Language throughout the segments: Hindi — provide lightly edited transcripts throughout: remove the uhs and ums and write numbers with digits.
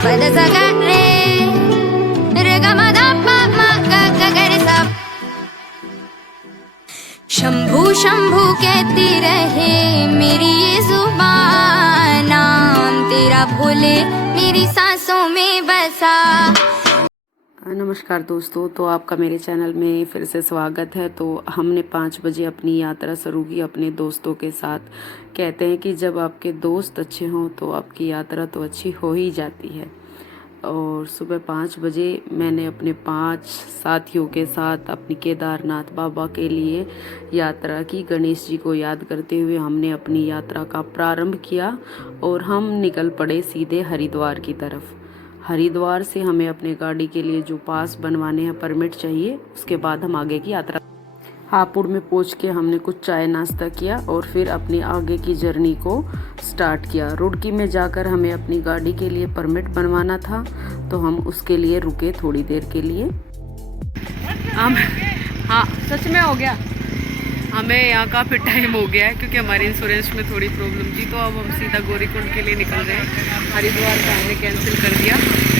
पद सा गा रे रे ग म ध प म ग ग ग रे सा। शंभू शंभू कहती रहे मेरी ये जुबान, नाम तेरा भोले मेरी सांसों में बसा। नमस्कार दोस्तों, तो आपका मेरे चैनल में फिर से स्वागत है। तो हमने 5 बजे अपनी यात्रा शुरू की अपने दोस्तों के साथ। कहते हैं कि जब आपके दोस्त अच्छे हों तो आपकी यात्रा तो अच्छी हो ही जाती है। और सुबह 5 बजे मैंने अपने 5 साथियों के साथ अपनी केदारनाथ बाबा के लिए यात्रा की। गणेश जी को याद करते हुए हमने अपनी यात्रा का प्रारंभ किया और हम निकल पड़े सीधे हरिद्वार की तरफ। हरिद्वार से हमें अपने गाड़ी के लिए जो पास बनवाने हैं, परमिट चाहिए, उसके बाद हम आगे की यात्रा। हापुड़ में पहुंच के हमने कुछ चाय नाश्ता किया और फिर अपनी आगे की जर्नी को स्टार्ट किया। रुड़की में जाकर हमें अपनी गाड़ी के लिए परमिट बनवाना था, तो हम उसके लिए रुके थोड़ी देर के लिए। हाँ, सच में हो गया। हमें यहाँ काफ़ी टाइम हो गया है क्योंकि हमारे इंश्योरेंस में थोड़ी प्रॉब्लम थी, तो अब हम सीधा गौरीकुंड के लिए निकल रहे हैं। हरिद्वार का हमने कैंसिल कर दिया।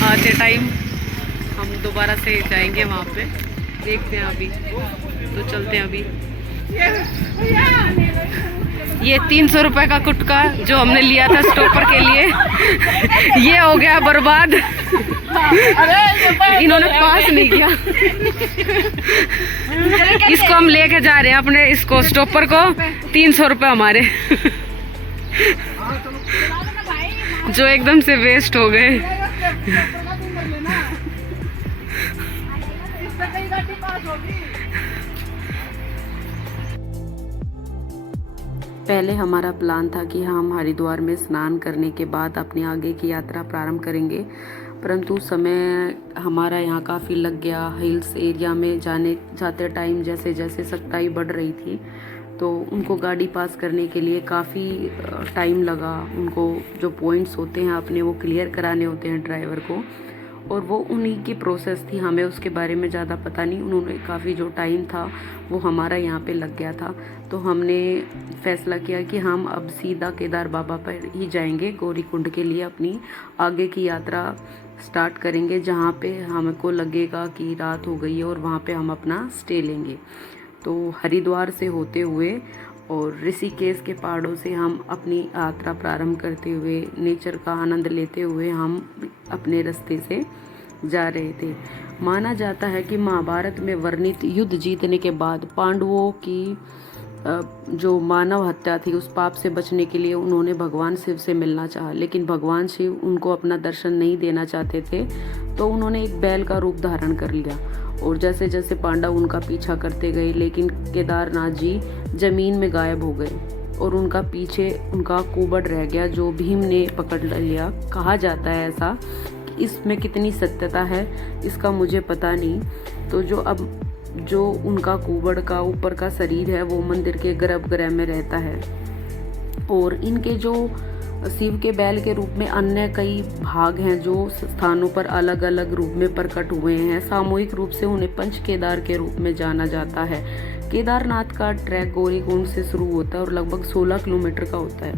आते टाइम हम दोबारा से जाएंगे वहाँ पे, देखते हैं अभी। तो चलते हैं अभी। ये 300 रुपये का गुटखा जो हमने लिया था स्टॉपर के लिए ये हो गया बर्बाद। इन्होंने पास नहीं किया। इसको हम लेके जा रहे हैं अपने इसको स्टॉपर को। 300 रुपये हमारे जो एकदम से वेस्ट हो गए। पहले हमारा प्लान था कि हम हरिद्वार में स्नान करने के बाद अपने आगे की यात्रा प्रारंभ करेंगे, परंतु समय हमारा यहाँ काफ़ी लग गया। हिल्स एरिया में जाते टाइम जैसे जैसे सख्ताई बढ़ रही थी, तो उनको गाड़ी पास करने के लिए काफ़ी टाइम लगा। उनको जो पॉइंट्स होते हैं अपने, वो क्लियर कराने होते हैं ड्राइवर को, और वो उन्हीं की प्रोसेस थी। हमें उसके बारे में ज़्यादा पता नहीं। उन्होंने काफ़ी जो टाइम था वो हमारा यहाँ पे लग गया था, तो हमने फैसला किया कि हम अब सीधा केदार बाबा पर ही जाएंगे। गौरीकुंड के लिए अपनी आगे की यात्रा स्टार्ट करेंगे, जहाँ पे हमको लगेगा कि रात हो गई है और वहाँ पे हम अपना स्टे लेंगे। तो हरिद्वार से होते हुए और ऋषिकेश के पहाड़ों से हम अपनी यात्रा प्रारंभ करते हुए, नेचर का आनंद लेते हुए हम अपने रास्ते से जा रहे थे। माना जाता है कि महाभारत में वर्णित युद्ध जीतने के बाद पांडवों की जो मानव हत्या थी, उस पाप से बचने के लिए उन्होंने भगवान शिव से मिलना चाहा, लेकिन भगवान शिव उनको अपना दर्शन नहीं देना चाहते थे, तो उन्होंने एक बैल का रूप धारण कर लिया। और जैसे जैसे पांडव उनका पीछा करते गए, लेकिन केदारनाथ जी जमीन में गायब हो गए और उनका पीछे उनका कुबड़ रह गया, जो भीम ने पकड़ लिया। कहा जाता है ऐसा, कि इसमें कितनी सत्यता है इसका मुझे पता नहीं। तो जो उनका कुबड़ का ऊपर का शरीर है, वो मंदिर के गर्भगृह में रहता है। और इनके जो शिव के बैल के रूप में अन्य कई भाग हैं, जो स्थानों पर अलग अलग रूप में प्रकट हुए हैं। सामूहिक रूप से उन्हें पंच केदार के रूप में जाना जाता है। केदारनाथ का ट्रैक गौरीकुंड से शुरू होता है और लगभग 16 किलोमीटर का होता है,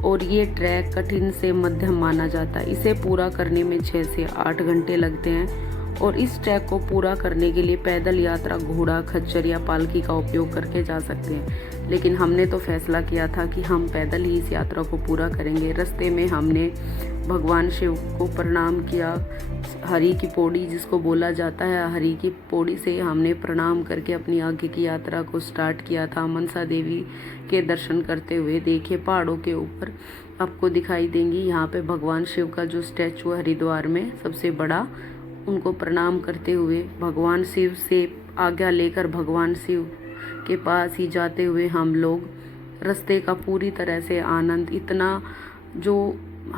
और ये ट्रैक कठिन से मध्यम माना जाता है। इसे पूरा करने में 6 से 8 घंटे लगते हैं, और इस ट्रैक को पूरा करने के लिए पैदल यात्रा, घोड़ा, खच्चर या पालकी का उपयोग करके जा सकते हैं। लेकिन हमने तो फैसला किया था कि हम पैदल ही इस यात्रा को पूरा करेंगे। रास्ते में हमने भगवान शिव को प्रणाम किया। हरि की पौड़ी जिसको बोला जाता है, हरि की पौड़ी से हमने प्रणाम करके अपनी आगे की यात्रा को स्टार्ट किया था। मनसा देवी के दर्शन करते हुए, देखिए पहाड़ों के ऊपर आपको दिखाई देंगी यहाँ पे भगवान शिव का जो स्टैचू है हरिद्वार में सबसे बड़ा, उनको प्रणाम करते हुए भगवान शिव से आज्ञा लेकर भगवान शिव के पास ही जाते हुए हम लोग रास्ते का पूरी तरह से आनंद, इतना जो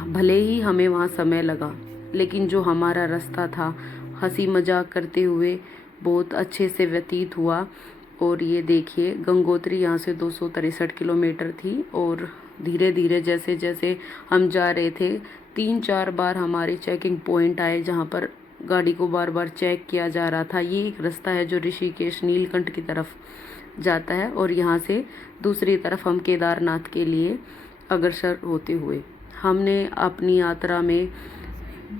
भले ही हमें वहाँ समय लगा, लेकिन जो हमारा रास्ता था हंसी मजाक करते हुए बहुत अच्छे से व्यतीत हुआ। और ये देखिए गंगोत्री यहाँ से 263 किलोमीटर थी, और धीरे धीरे जैसे जैसे हम जा रहे थे 3-4 बार हमारे चेकिंग पॉइंट आए, जहाँ पर गाड़ी को बार बार चेक किया जा रहा था। ये एक रास्ता है जो ऋषिकेश नीलकंठ की तरफ जाता है, और यहाँ से दूसरी तरफ हम केदारनाथ के लिए अग्रसर होते हुए हमने अपनी यात्रा में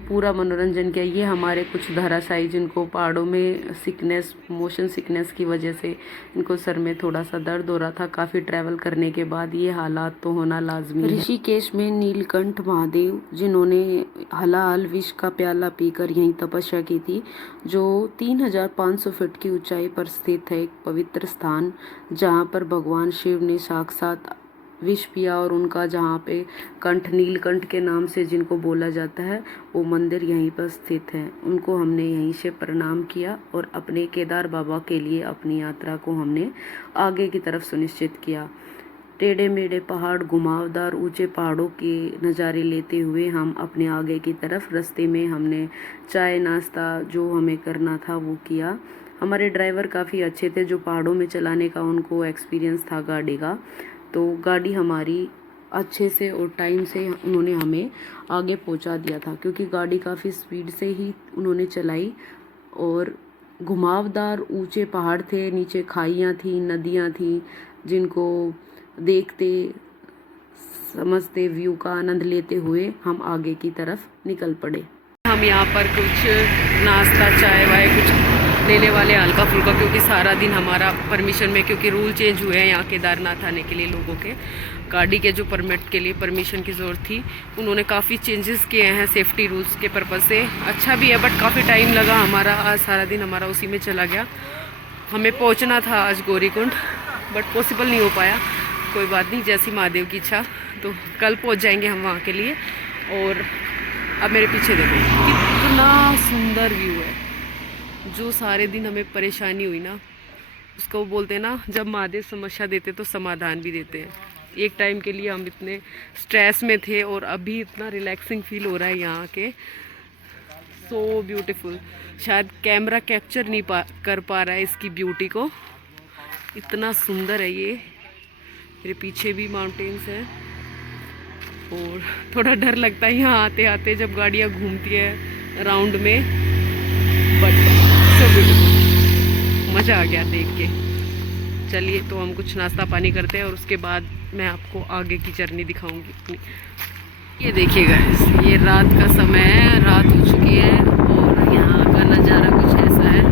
पूरा मनोरंजन किया। ये हमारे कुछ धराशायी जिनको पहाड़ों में सिकनेस, मोशन सिकनेस की वजह से इनको सर में थोड़ा सा दर्द हो रहा था। काफ़ी ट्रैवल करने के बाद ये हालात तो होना लाजमी है। ऋषिकेश में नीलकंठ महादेव जिन्होंने हलाल विष का प्याला पीकर यहीं तपस्या की थी, जो 3500 फीट की ऊंचाई पर स्थित है, एक पवित्र स्थान जहाँ पर भगवान शिव ने साक्षात विष पिया और उनका जहाँ पे कंठ नीलकंठ के नाम से जिनको बोला जाता है, वो मंदिर यहीं पर स्थित है। उनको हमने यहीं से प्रणाम किया और अपने केदार बाबा के लिए अपनी यात्रा को हमने आगे की तरफ सुनिश्चित किया। टेढ़े मेढ़े पहाड़, घुमावदार ऊंचे पहाड़ों के नज़ारे लेते हुए हम अपने आगे की तरफ रास्ते में हमने चाय नाश्ता जो हमें करना था वो किया। हमारे ड्राइवर काफ़ी अच्छे थे, जो पहाड़ों में चलाने का उनको एक्सपीरियंस था गाड़ी का, तो गाड़ी हमारी अच्छे से और टाइम से उन्होंने हमें आगे पहुंचा दिया था, क्योंकि गाड़ी काफ़ी स्पीड से ही उन्होंने चलाई और घुमावदार ऊंचे पहाड़ थे, नीचे खाइयाँ थी, नदियाँ थी, जिनको देखते समझते व्यू का आनंद लेते हुए हम आगे की तरफ निकल पड़े। हम यहाँ पर कुछ नाश्ता चाय वाय कुछ लेने वाले हल्का फुल्का, क्योंकि सारा दिन हमारा परमिशन में, क्योंकि रूल चेंज हुए हैं यहाँ केदारनाथ आने के लिए लोगों के, गाड़ी के जो परमिट के लिए परमिशन की ज़रूरत थी उन्होंने काफ़ी चेंजेस किए हैं सेफ्टी रूल्स के पर्पज़ से। अच्छा भी है, बट काफ़ी टाइम लगा हमारा, आज सारा दिन हमारा उसी में चला गया। हमें पहुँचना था आज गौरीकुंड, बट पॉसिबल नहीं हो पाया। कोई बात नहीं, जैसी महादेव की इच्छा, तो कल पहुँच जाएंगे हम वहाँ के लिए। और अब मेरे पीछे देखो कितना सुंदर व्यू है। जो सारे दिन हमें परेशानी हुई ना, उसको वो बोलते हैं ना, जब महादेव समस्या देते तो समाधान भी देते हैं। एक टाइम के लिए हम इतने स्ट्रेस में थे और अभी इतना रिलैक्सिंग फील हो रहा है यहाँ के। सो ब्यूटीफुल, शायद कैमरा कैप्चर नहीं कर पा रहा है इसकी ब्यूटी को, इतना सुंदर है ये। मेरे पीछे भी माउंटेन्स हैं और थोड़ा डर लगता है यहाँ आते आते जब गाड़ियाँ घूमती है राउंड में, बट सो ब्यूटीफुल, मज़ा आ गया देख के। चलिए तो हम कुछ नाश्ता पानी करते हैं और उसके बाद मैं आपको आगे की जर्नी दिखाऊंगी अपनी। ये देखिएगा, ये रात का समय है, रात हो चुकी है और यहाँ का नज़ारा कुछ ऐसा है।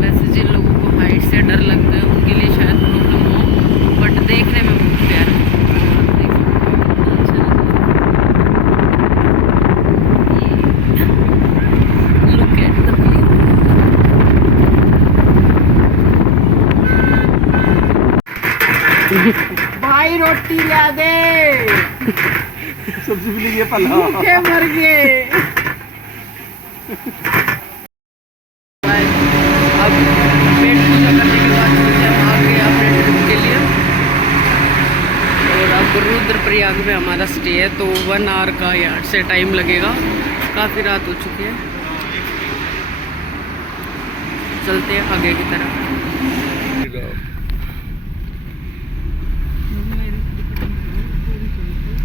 वैसे जिन लोगों को हाइट से डर लगता है उनके लिए शायद प्रॉब्लम हो, बट देखने में बहुत प्यारा है। भाई रोटी ला दे, सबसे पहले ये पला भूखे मर गए। अब पेट पूजा करने के बाद चलते हम आगे अपने ट्रिप के लिए। और अब रुद्रप्रयाग में हमारा स्टे है, तो 1 आवर का यहाँ से टाइम लगेगा। काफ़ी रात हो चुकी है, चलते हैं आगे की तरफ।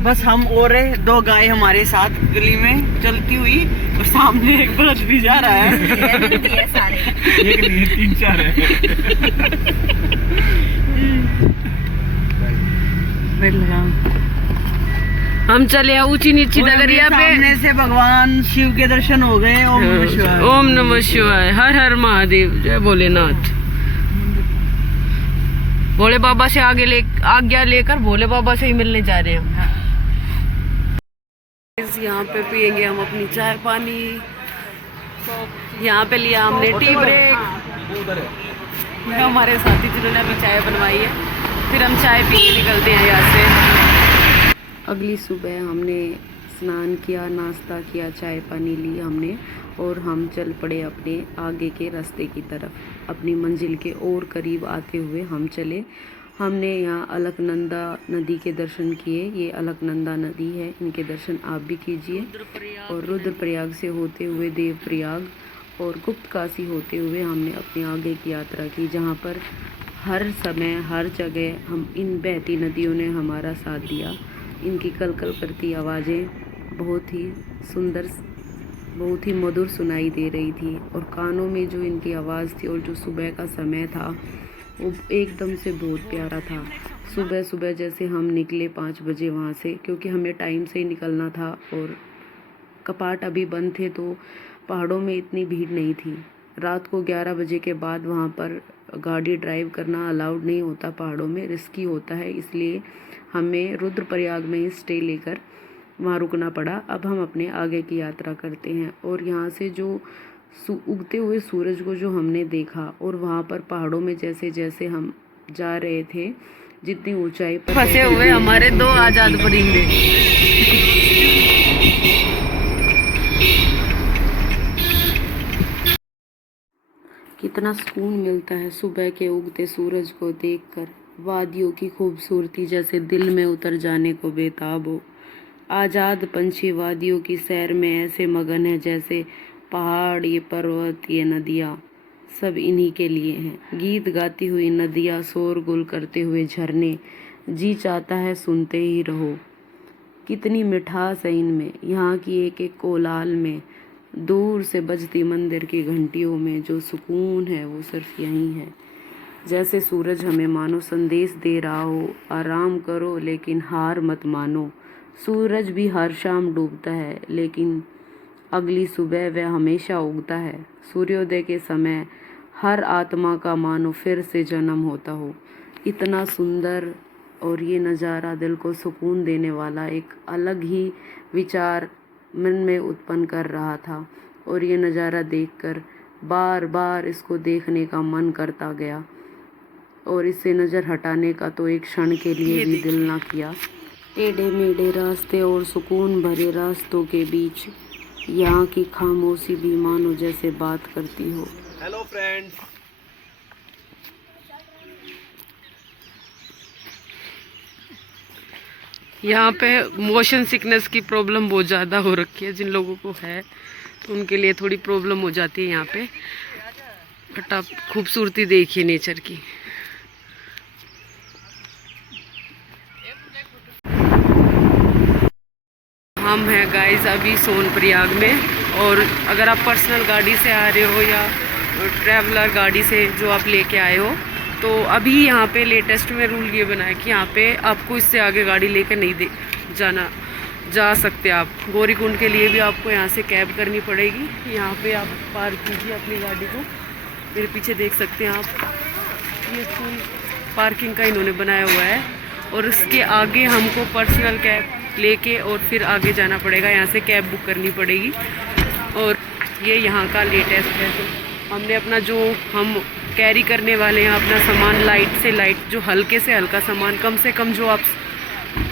बस हम और 2 गाय हमारे साथ गली में चलती हुई, और सामने एक बलद भी जा रहा है। एक नहीं 3-4 है। हम चले ऊंची नीची डगरिया पे, सामने से भगवान शिव के दर्शन हो गए। ओम नमः शिवाय। ओम नमः शिवाय, हर हर महादेव, जय भोलेनाथ। भोले बाबा से आज्ञा लेकर भोले बाबा से ही मिलने जा रहे हैं हम। यहाँ पे पियेंगे हम अपनी चाय पानी। यहाँ पे लिया हमने टी ब्रेक। हमारे साथी जिन्होंने अभी चाय बनवाई है, फिर हम चाय पी के निकलते हैं यहाँ से। अगली सुबह हमने स्नान किया, नाश्ता किया, चाय पानी ली हमने और हम चल पड़े अपने आगे के रास्ते की तरफ। अपनी मंजिल के और करीब आते हुए हम चले। हमने यहाँ अलकनंदा नदी के दर्शन किए। ये अलकनंदा नदी है, इनके दर्शन आप भी कीजिए। और रुद्रप्रयाग से होते हुए देवप्रयाग और गुप्त काशी होते हुए हमने अपने आगे की यात्रा की, जहाँ पर हर समय हर जगह हम इन बहती नदियों ने हमारा साथ दिया। इनकी कलकल करती आवाज़ें बहुत ही सुंदर, बहुत ही मधुर सुनाई दे रही थी। और कानों में जो इनकी आवाज़ थी और जो सुबह का समय था वो एकदम से बहुत प्यारा था। सुबह सुबह जैसे हम निकले 5 बजे वहाँ से, क्योंकि हमें टाइम से ही निकलना था और कपाट अभी बंद थे तो पहाड़ों में इतनी भीड़ नहीं थी। रात को 11 बजे के बाद वहाँ पर गाड़ी ड्राइव करना अलाउड नहीं होता, पहाड़ों में रिस्की होता है, इसलिए हमें रुद्रप्रयाग में ही स्टे लेकर वहाँ रुकना पड़ा। अब हम अपने आगे की यात्रा करते हैं और यहाँ से जो उगते हुए सूरज को जो हमने देखा और वहाँ पर पहाड़ों में जैसे जैसे हम जा रहे थे, जितनी ऊंचाई पर फंसे हुए हमारे 2 आजाद परिंदे। कितना सुकून मिलता है सुबह के उगते सूरज को देखकर। वादियों की खूबसूरती जैसे दिल में उतर जाने को बेताब हो। आज़ाद पंछी वादियों की सैर में ऐसे मगन है जैसे पहाड़, ये पर्वत, ये नदियाँ सब इन्हीं के लिए हैं। गीत गाती हुई नदियाँ, शोरगुल करते हुए झरने, जी चाहता है सुनते ही रहो। कितनी मिठास है इनमें, यहाँ की एक एक कोलाल में, दूर से बजती मंदिर की घंटियों में जो सुकून है वो सिर्फ यहीं है। जैसे सूरज हमें मानो संदेश दे रहा हो, आराम करो लेकिन हार मत मानो। सूरज भी हर शाम डूबता है लेकिन अगली सुबह वह हमेशा उगता है। सूर्योदय के समय हर आत्मा का मानो फिर से जन्म होता हो। इतना सुंदर और ये नज़ारा दिल को सुकून देने वाला एक अलग ही विचार मन में उत्पन्न कर रहा था और ये नज़ारा देखकर बार बार इसको देखने का मन करता गया और इससे नज़र हटाने का तो एक क्षण के लिए भी दिल ना किया। टेढ़े मेढ़े रास्ते और सुकून भरे रास्तों के बीच यहाँ की खामोशी भी मानो जैसे बात करती हो। हेलो फ्रेंड्स, यहाँ पे मोशन सिकनेस की प्रॉब्लम बहुत ज़्यादा हो रखी है। जिन लोगों को है तो उनके लिए थोड़ी प्रॉब्लम हो जाती है यहाँ पे। बट आप खूबसूरती देखिए नेचर की। हम हैं गाइस अभी सोनप्रयाग में, और अगर आप पर्सनल गाड़ी से आ रहे हो या ट्रैवलर गाड़ी से जो आप लेके आए हो, तो अभी यहाँ पे लेटेस्ट में रूल ये बना है कि यहाँ पे आपको इससे आगे गाड़ी लेकर नहीं जा सकते आप। गौरीकुंड के लिए भी आपको यहाँ से कैब करनी पड़ेगी। यहाँ पे आप पार्क कीजिए अपनी गाड़ी को। मेरे पीछे देख सकते हैं आप, ये फुल पार्किंग का इन्होंने बनाया हुआ है और उसके आगे हमको पर्सनल कैब लेके और फिर आगे जाना पड़ेगा। यहाँ से कैब बुक करनी पड़ेगी और ये यहाँ का लेटेस्ट है। तो हमने अपना जो हम कैरी करने वाले हैं अपना सामान, लाइट से लाइट, जो हल्के से हल्का सामान, कम से कम जो आप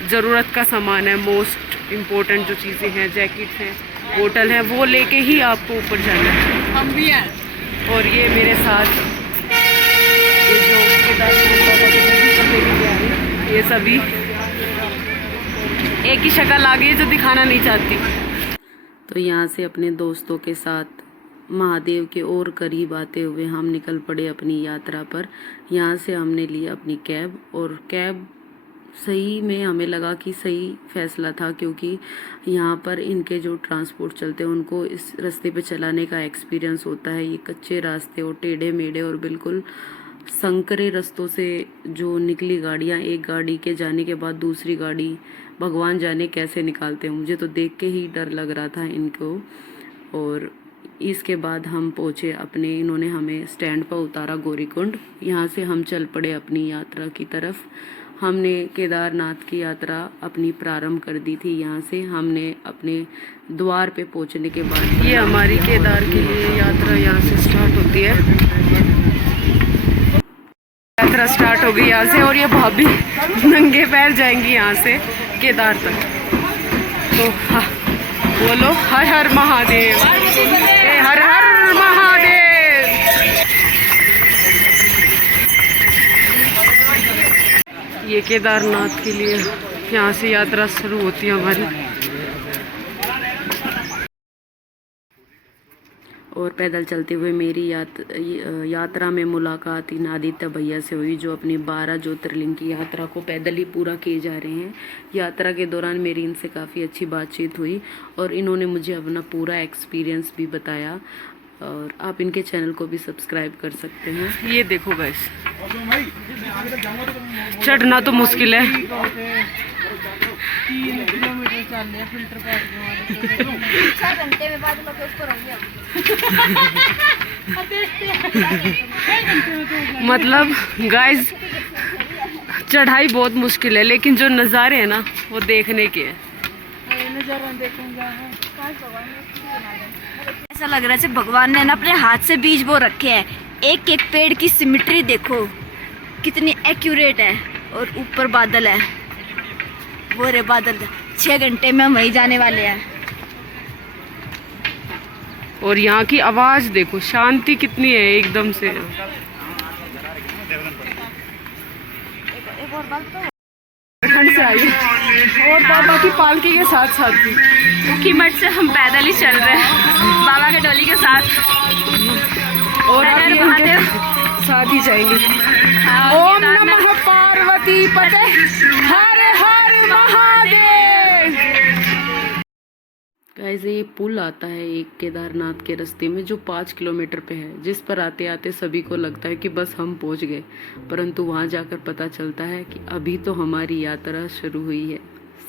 ज़रूरत का सामान है, मोस्ट इम्पोर्टेंट जो चीज़ें हैं, जैकेट हैं, बोतल है, वो लेके ही आपको ऊपर जाना है। हम भी हैं। और ये मेरे साथ ये जो ये सभी एक ही शक्ल आ गई है जो दिखाना नहीं चाहती। तो यहाँ से अपने दोस्तों के साथ महादेव के और करीब आते हुए हम निकल पड़े अपनी यात्रा पर। यहाँ से हमने लिया अपनी कैब, और कैब सही में हमें लगा कि सही फैसला था, क्योंकि यहाँ पर इनके जो ट्रांसपोर्ट चलते हैं उनको इस रास्ते पे चलाने का एक्सपीरियंस होता है। ये कच्चे रास्ते और टेढ़े मेढ़े और बिल्कुल संकरे रास्तों से जो निकली गाड़ियाँ, एक गाड़ी के जाने के बाद दूसरी गाड़ी भगवान जाने कैसे निकालते हैं। मुझे तो देख के ही डर लग रहा था इनको। और इसके बाद हम पहुँचे अपने, इन्होंने हमें स्टैंड पर उतारा गौरीकुंड। यहाँ से हम चल पड़े अपनी यात्रा की तरफ। हमने केदारनाथ की यात्रा अपनी प्रारंभ कर दी थी। यहाँ से हमने अपने द्वार पे पहुँचने के बाद ये हमारी केदार के लिए यात्रा यहाँ से स्टार्ट होती है। यात्रा स्टार्ट हो गई यहाँ से, और ये भाभी नंगे पैर जाएंगी यहाँ से केदार तक। तो हाँ, बोलो हर हर महादेव, हर हर महादेव। ये केदारनाथ के लिए यहाँ से यात्रा शुरू होती है हमारी। और पैदल चलते हुए मेरी यात्रा में मुलाकात इन आदित्य भैया से हुई, जो अपनी 12 ज्योतिर्लिंग की यात्रा को पैदल ही पूरा किए जा रहे हैं। यात्रा के दौरान मेरी इनसे काफ़ी अच्छी बातचीत हुई और इन्होंने मुझे अपना पूरा एक्सपीरियंस भी बताया, और आप इनके चैनल को भी सब्सक्राइब कर सकते हैं। ये देखो गाइस, चढ़ना तो मुश्किल है। 3 किलोमीटर चल रहे फिल्टर काट के हमारे 6 घंटे में बाद में उसको रंगे मतलब गाइस चढ़ाई बहुत मुश्किल है, लेकिन जो नज़ारे हैं ना वो देखने के हैं। ऐसा लग रहा है भगवान ने ना अपने हाथ से बीज बो रखे हैं। एक एक पेड़ की सिमेट्री देखो कितनी एक्यूरेट है। और ऊपर बादल है, वो रे बादल। 6 घंटे में हम वहीं जाने वाले हैं। और यहाँ की आवाज़ देखो, शांति कितनी है एकदम से। ठंड से आई और बाबा की पालकी के साथ साथ भी मुखी मठ से हम पैदल ही चल रहे हैं बाबा के डोली के साथ। और अब ये इनके साथ ही जाएंगे। ओम नमः पार्वती पते हर हर महादेव। गाइस ये पुल आता है एक केदारनाथ के रास्ते में जो 5 किलोमीटर पे है, जिस पर आते आते सभी को लगता है कि बस हम पहुंच गए, परंतु वहां जाकर पता चलता है कि अभी तो हमारी यात्रा शुरू हुई है,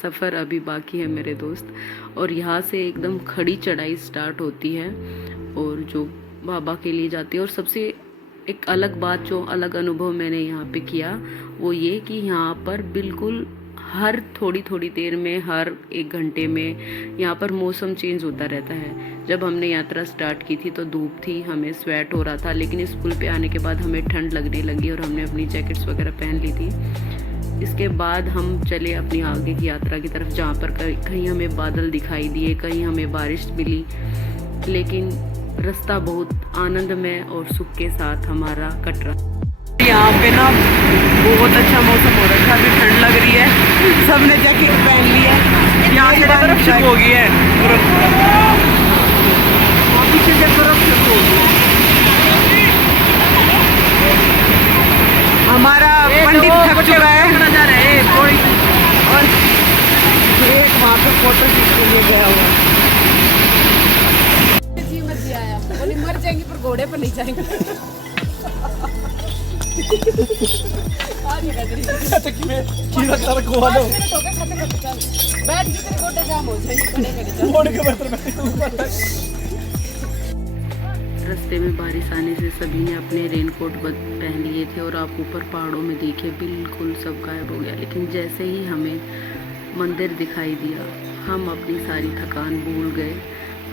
सफ़र अभी बाकी है मेरे दोस्त। और यहाँ से एकदम खड़ी चढ़ाई स्टार्ट होती है और जो बाबा के लिए जाती है। और सबसे एक अलग बात, जो अलग अनुभव मैंने यहाँ पे किया वो ये कि यहाँ पर बिल्कुल हर थोड़ी थोड़ी देर में, हर 1 घंटे में यहाँ पर मौसम चेंज होता रहता है। जब हमने यात्रा स्टार्ट की थी तो धूप थी, हमें स्वेट हो रहा था, लेकिन इस पुल पे आने के बाद हमें ठंड लगने लगी और हमने अपनी जैकेट्स वगैरह पहन ली थी। इसके बाद हम चले अपनी आगे की यात्रा की तरफ, जहाँ पर कहीं हमें बादल दिखाई दिए, कहीं हमें बारिश मिली, लेकिन रास्ता बहुत आनंदमय और सुख के साथ हमारा कट रहा। यहाँ पे ना बहुत अच्छा मौसम हो रखा है, अभी ठंड लग रही है, सबने जैकेट पहन ली है। यहाँ से बर्फ शुरू हो गई है, पीछे से बर्फ शुरू हो गई। हमारा पंडित थक चुका है और एक वहाँ पे फोटो खींच के लिए गया हुआ है। मर जाएंगे पर घोड़े पर नहीं जाएंगे। रास्ते में बारिश आने से सभी ने अपने रेनकोट पहन लिए थे और आप ऊपर पहाड़ों में देखे बिल्कुल सब गायब हो गया। लेकिन जैसे ही हमें मंदिर दिखाई दिया, हम अपनी सारी थकान भूल गए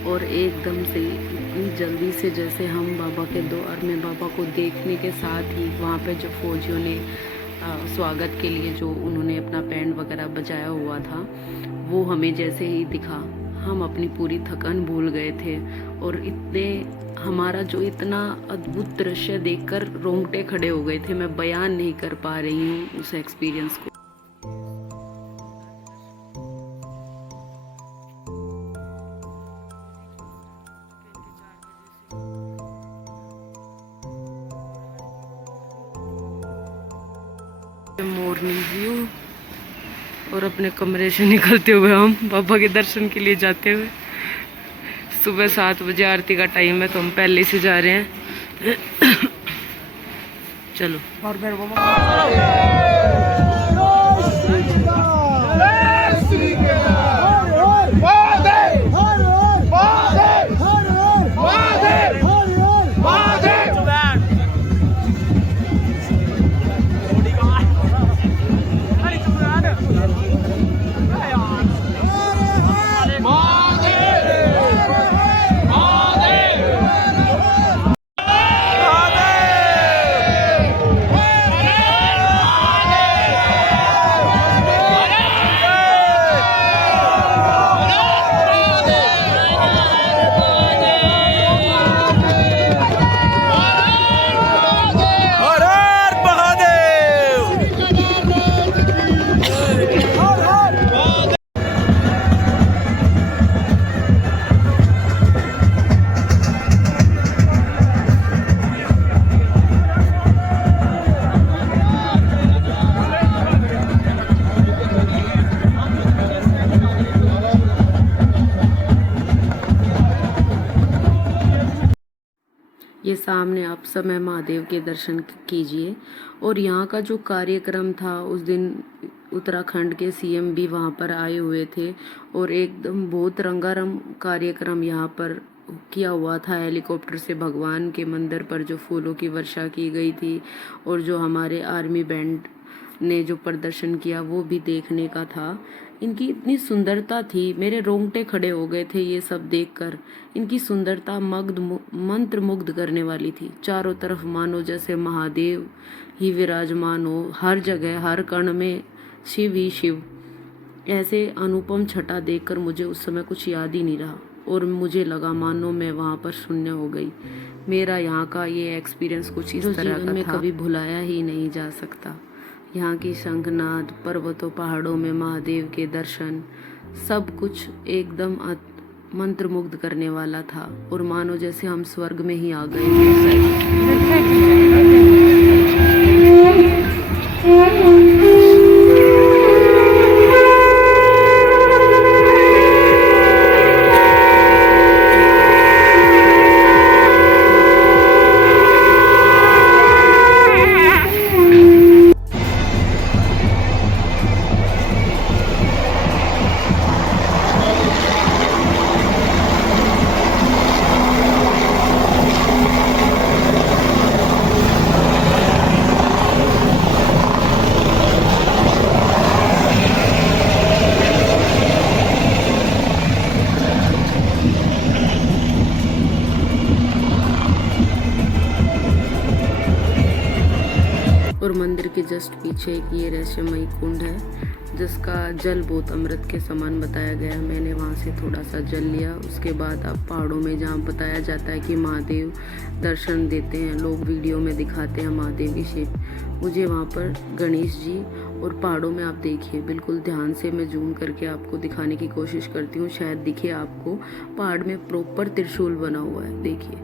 और एकदम से इतनी जल्दी से, जैसे हम बाबा के द्वार में बाबा को देखने के साथ ही वहाँ पे जो फौजियों ने स्वागत के लिए जो उन्होंने अपना बैंड वगैरह बजाया हुआ था, वो हमें जैसे ही दिखा, हम अपनी पूरी थकान भूल गए थे। और हमारा जो इतना अद्भुत दृश्य देखकर रोंगटे खड़े हो गए थे, मैं बयान नहीं कर पा रही हूँ उस एक्सपीरियंस को। मॉर्निंग व्यू और अपने कमरे से निकलते हुए हम बाबा के दर्शन के लिए जाते हुए। सुबह 7 बजे आरती का टाइम है तो हम पहले से जा रहे हैं। चलो। और ये सामने आप समय महादेव के दर्शन कीजिए। और यहाँ का जो कार्यक्रम था उस दिन उत्तराखंड के सीएम भी वहाँ पर आए हुए थे और एकदम बहुत रंगारंग कार्यक्रम यहाँ पर किया हुआ था। हेलीकॉप्टर से भगवान के मंदिर पर जो फूलों की वर्षा की गई थी और जो हमारे आर्मी बैंड ने जो प्रदर्शन किया वो भी देखने का था। इनकी इतनी सुंदरता थी, मेरे रोंगटे खड़े हो गए थे ये सब देखकर। इनकी सुंदरता मंत्र मुग्ध करने वाली थी। चारों तरफ मानो जैसे महादेव ही विराजमान हो, हर जगह हर कण में शिव ही शिव। ऐसे अनुपम छटा देखकर मुझे उस समय कुछ याद ही नहीं रहा और मुझे लगा मानो मैं वहाँ पर शून्य हो गई। मेरा यहाँ का ये एक्सपीरियंस कुछ इस तरह का था, कभी भुलाया ही नहीं जा सकता। यहाँ की शंखनाद, पर्वतों पहाड़ों में महादेव के दर्शन, सब कुछ एकदम मंत्रमुग्ध करने वाला था और मानो जैसे हम स्वर्ग में ही आ गए और मंदिर के जस्ट पीछे एक ये रहस्यमयी कुंड है जिसका जल बहुत अमृत के समान बताया गया। मैंने वहाँ से थोड़ा सा जल लिया। उसके बाद आप पहाड़ों में जहाँ बताया जाता है कि महादेव दर्शन देते हैं, लोग वीडियो में दिखाते हैं महादेव की शेप, मुझे वहाँ पर गणेश जी और पहाड़ों में आप देखिए, बिल्कुल ध्यान से मैं जूम करके आपको दिखाने की कोशिश करती हूँ, शायद दिखे आपको। पहाड़ में प्रॉपर त्रिशूल बना हुआ है, देखिए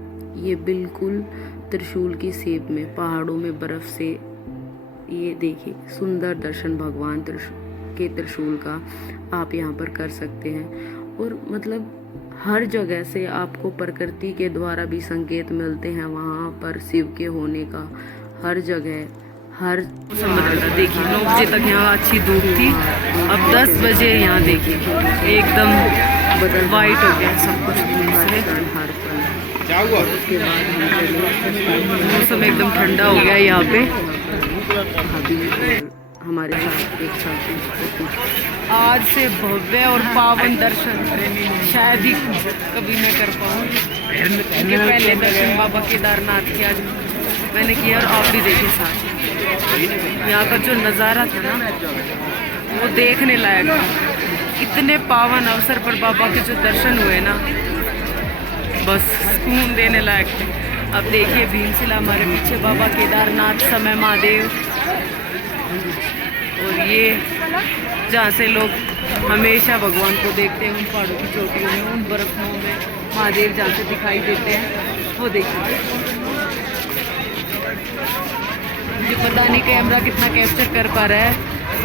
ये बिल्कुल त्रिशूल की शेप में पहाड़ों में बर्फ से। ये देखिए सुंदर दर्शन भगवान के त्रिशूल का आप यहाँ पर कर सकते हैं। और मतलब हर जगह से आपको प्रकृति के द्वारा भी संकेत मिलते हैं वहाँ पर शिव के होने का। हर जगह हर समुद्र देखिए 9 बजे तक यहाँ अच्छी धूप थी, अब 10 बजे यहाँ देखिए एकदम वाइट हो गया सब कुछ। उसके बाद मौसम एकदम ठंडा हो गया यहाँ पे। हमारे साथ एक साथ आज से भव्य और पावन दर्शन शायद ही कभी मैं कर पाऊँ। इनके पहले दर्शन बाबा केदारनाथ के आज मैंने किया और आप भी देखे साथ। यहाँ का जो नज़ारा था ना वो देखने लायक था। इतने पावन अवसर पर बाबा के जो दर्शन हुए ना बस सुकून देने लायक थे। अब देखिए भीमशिला हमारे पीछे, बाबा केदारनाथ, समय महादेव, और ये जहाँ से लोग हमेशा भगवान को देखते हैं उन पहाड़ों की चोटियों में, उन बर्फों में महादेव जहाँ से दिखाई देते हैं वो देखिए। मुझे पता नहीं कैमरा कितना कैप्चर कर पा रहा है,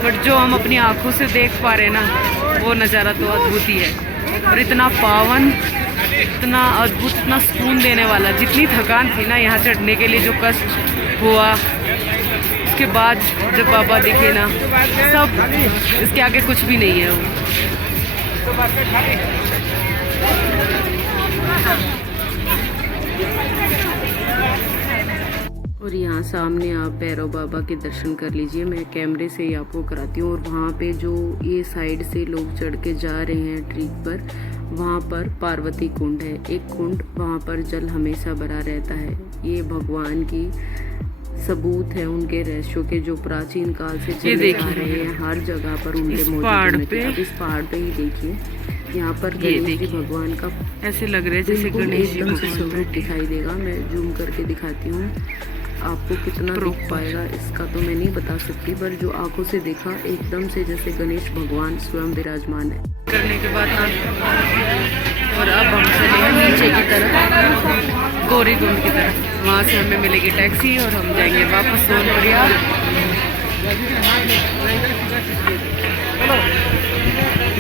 बट जो हम अपनी आंखों से देख पा रहे हैं ना वो नज़ारा तो अद्भुत ही है। और इतना पावन, इतना अद्भुत, इतना सुकून देने वाला। जितनी थकान थी ना यहाँ चढ़ने के लिए, जो कष्ट हुआ, उसके बाद जब बाबा दिखे ना सब इसके आगे कुछ भी नहीं है वो। और यहाँ सामने आप भैरव बाबा के दर्शन कर लीजिए, मैं कैमरे से ही आपको कराती हूँ। और वहाँ पे जो ये साइड से लोग चढ़ के जा रहे हैं ट्रिप पर, वहाँ पर पार्वती कुंड है, एक कुंड, वहाँ पर जल हमेशा भरा रहता है। ये भगवान की सबूत है उनके रहस्यों के जो प्राचीन काल से चले आ रहे हैं, हर जगह पर उनके मौजूद हैं। इस पहाड़ पे ही देखिए, यहाँ पर गणेश जी भगवान का ऐसे लग रहे जैसे गणेश जी एकदम से स्वरूप दिखाई देगा। मैं जूम करके दिखाती हूँ आपको, कितना दिख पाएगा इसका तो मैं नहीं बता सकती, पर जो आंखों से देखा एकदम से जैसे गणेश भगवान स्वयं विराजमान है। करने के बाद और अब हम चले नीचे की तरफ, गौरी कुंड की तरफ। वहाँ से हमें मिलेगी टैक्सी और हम जाएंगे वापस सोनपुरिया।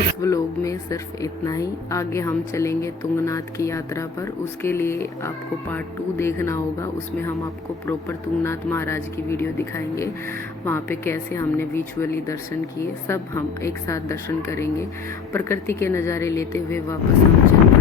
इस व्लॉग में सिर्फ इतना ही। आगे हम चलेंगे तुंगनाथ की यात्रा पर, उसके लिए आपको पार्ट 2 देखना होगा। उसमें हम आपको प्रॉपर तुंगनाथ महाराज की वीडियो दिखाएंगे, वहाँ पे कैसे हमने विजुअली दर्शन किए, सब हम एक साथ दर्शन करेंगे। प्रकृति के नज़ारे लेते हुए वापस हम चल